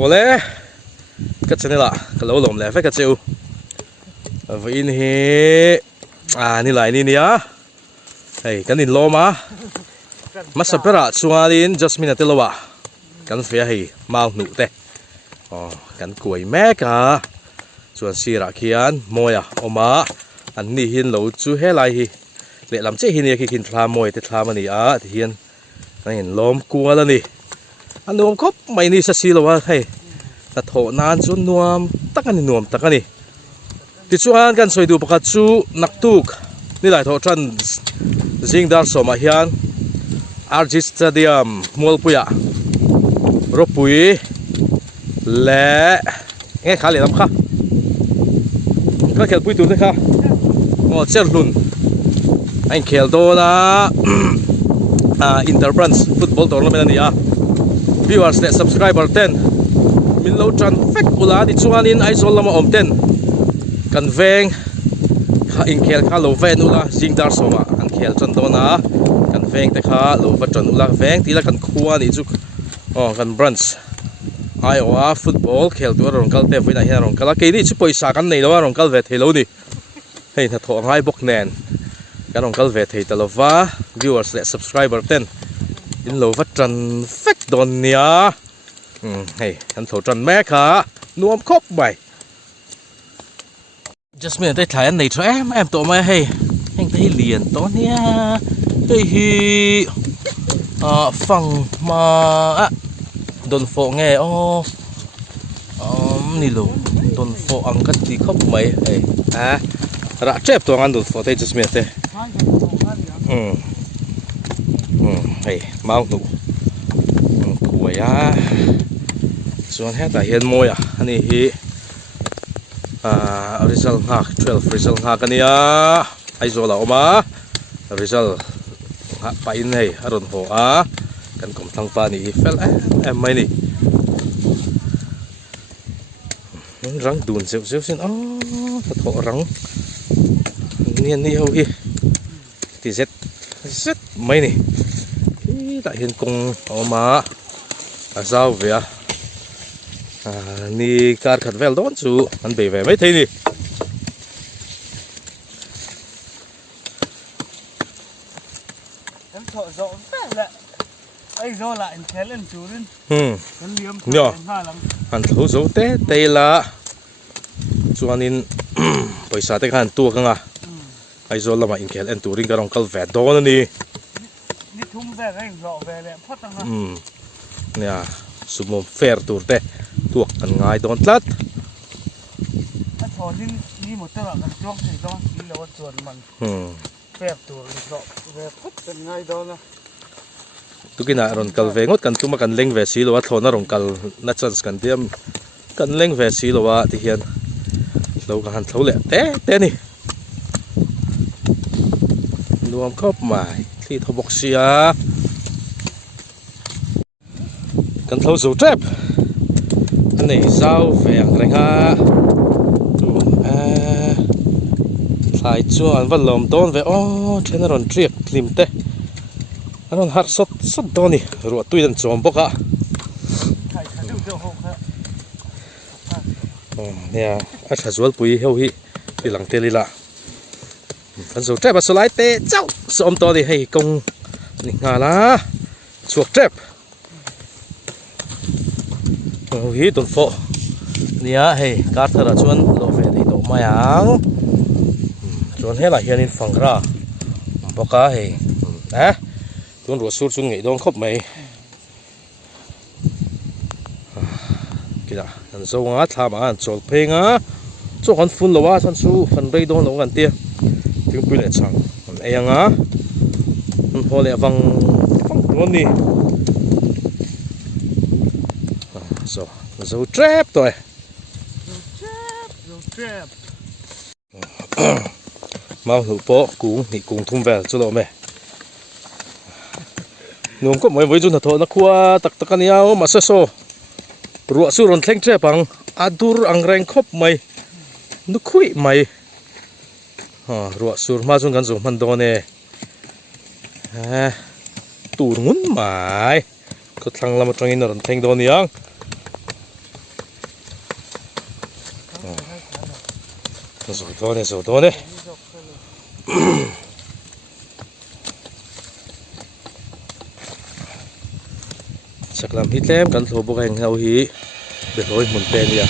Ole cái chân này là cái lỗ lồm lẻ phải cái chịu vậy hi ni lại ni á hey cái nhìn lô mà sắp ra xua đi just minute lo à cái phía hi mau nụ tê cái quẩy mẹ cả chuan xì ra khian mồi à oma anh ni hiền lâu chú hết lại hi để làm chết hi ni khi tham mồi thì tham anh à thì hiền anh nhìn lom cua là ni anh nuông khóc mày ni sa xì lo à hey ta thọ nan chuan nuông tắc anh nuông tắc anh thì chuan kan soi du pakhat chu naktuk ni lai tho tran zingdar soma hian RG Stadium molpuya ropui le nghe khá lệ lắm kha các khel pui tu thế kha cher lun anh khel do na Interbranch football tournament ania viewersและ subscriber 10 min lo tran fek ula di chuan in aizol lama om 10 kan veng kha in khel kha lo ven ula zingdar soma an khel chan do na kan veng te kha lo va tran ula veng tila kan khuwa ni chu kan branch IOA football khel tu rong kal te voina hian rong kala ke ni chu poisa kan nei lo rong kal ve thelo ni hei na tho ngai bok nen kan rong kal ve thei talova viewersและ subscriber 10 in lo va tran fek don nia hei kan tho tran me kha nuam khop bai just minute đây thải anh này cho em tổ mai hay anh thấy liền to nia đây hi phẳng mà đồn phổ nghe ni luôn đồn phổ ăn cái gì khóc mấy hay rã chép tổ ăn đồn phổ đây just minute đây hay mau nụ cuối xuống hết tại hiền môi anh hi result nga 12 result nga kania aizola oma result nga pa in hei aron ho kan kom thang pa ni fel em mai ni rang dun seu seu sin ta tho rang nian ni ho hi ti zet mai ni hi ta hian kong oma azau ve ni car khát vel đón chú anh bị về mấy thế đi em thọ rộng thế lại ấy do lại thế lên chú lên anh liếm nhở anh thấu dấu té tây là chú anh in पैसा thế anh tua không ấy do là mà in kéo anh tua riêng cái rong cal vẹt đó nữa đi đi thung về cái rọ về lại phát tăng nè sumom fair tour te tuak kan ngai don tlat a thon ni một tờ kan chok thì đó đi lâu chuồn mình fair tour rọ về phát kan ngai đó là tu kina ron kal ve ngot kan tuma kan leng ve si lo a thona rong kal na chance kan tiam kan leng ve si lo wa ti hian lo ka han thlo le te ni nuam khop mai thi thobok sia kan thâu dấu trap anh này giao về hàng rành ha lại cho anh vẫn làm tôn về trên nó triệt lim te nó hạt sốt đó nè rồi tôi đang chọn bốc à nè anh sẽ zual bùi heo hi đi lăng tê li la kan dấu trap số lái tê cháu xóm to thì hay công ngà lá chuột trap hi tuần phổ nia hey cá thợ là chuan lo về thì tổ mai ang chuan hết là hiền in phẳng ra bọc cá hey tuần ruột sút chuan nghỉ đông khóc mày kìa anh dâu ngã tham anh chọn phê ngã cho con phun lâu á chuan su phần bay đông lâu gần tia tiếng pui lại chẳng anh em ngã anh hồ lại văng luôn đi so dấu trap rồi mau hữu bộ cũng thung về cho lộ mẹ nuông có mấy với chúng thật nó qua tắc tắc anh nhau mà sơ sô ruộng su ròn thanh trap bằng adur ang reng khop mày nó khui mày ruộng su mà chúngกันdùng man đó nè tủ ngún mày có thằng làm một trong những ròn thanh đó nè Zo tonen. Saklam hitlem kan thlo bok heng hau hi beloi mun pen ya.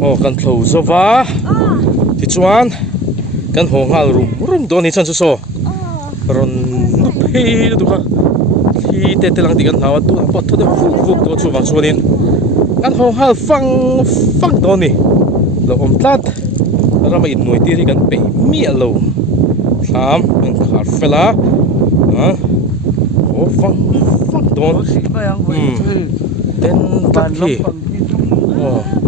Oh kan thlo zova. Ti chuan kan hongal rum don hi chan chu so. Ron phe du ka. Hi te lang ti kan hawa tu pot tho de vuk to chu wang chuanin. Kan hongal fang don ni. Lo om tlat. Ra ma in noi ti ri kan pe mi alo. Tham en khar fela. Ha. Oh fang don. Có sĩ bay ăn vậy. Ten Bàn tak lốc ki. bằng cái chúng. Oh.